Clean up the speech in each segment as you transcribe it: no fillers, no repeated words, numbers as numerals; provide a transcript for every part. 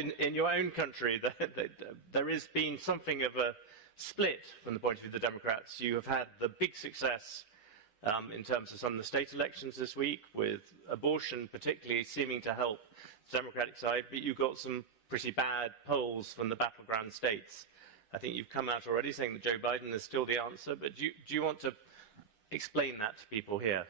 In your own country, there has been something of a split from the point of view of the Democrats. You have had the big success in terms of some of the state elections this week, with abortion particularly seeming to help the Democratic side, but you've got some pretty bad polls from the battleground states. I think you've come out already saying that Joe Biden is still the answer, but do you want to explain that to people here?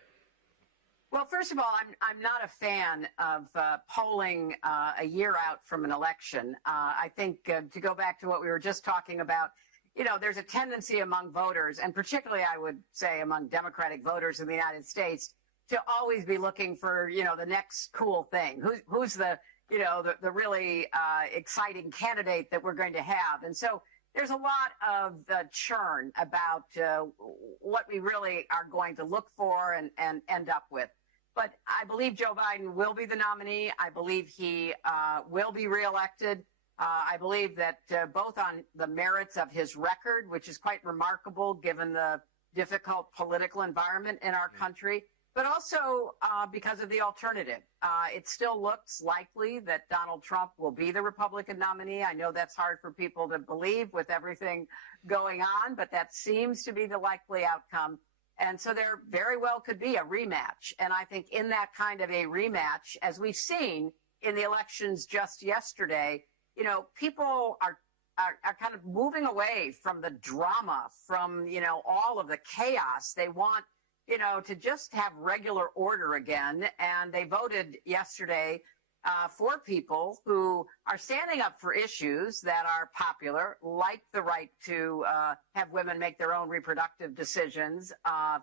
Well, first of all, I'm not a fan of polling a year out from an election. I think to go back to what we were just talking about, you know, there's a tendency among voters, and particularly I would say among Democratic voters in the United States, to always be looking for, you know, the next cool thing. Who's the, you know, the really exciting candidate that we're going to have? And so there's a lot of churn about what we really are going to look for and end up with. But I believe Joe Biden will be the nominee. I believe he will be reelected. I believe that both on the merits of his record, which is quite remarkable given the difficult political environment in our country, but also because of the alternative. It still looks likely that Donald Trump will be the Republican nominee. I know that's hard for people to believe with everything going on, but that seems to be the likely outcome. And so there very well could be a rematch. And I think in that kind of a rematch, as we've seen in the elections just yesterday, you know, people are kind of moving away from the drama, from, you know, all of the chaos. They want, you know, to just have regular order again. And they voted yesterday for people who are standing up for issues that are popular, like the right to have women make their own reproductive decisions,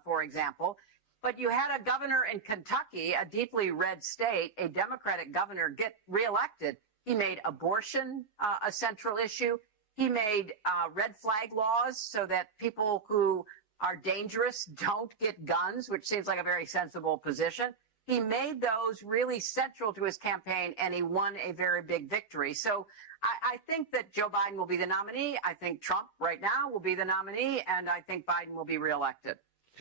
for example. But you had a governor in Kentucky, a deeply red state, a Democratic governor, get reelected. He made abortion a central issue. He made red flag laws so that people who are dangerous don't get guns, which seems like a very sensible position. He made those really central to his campaign, and he won a very big victory. So I think that Joe Biden will be the nominee. I think Trump right now will be the nominee, and I think Biden will be reelected.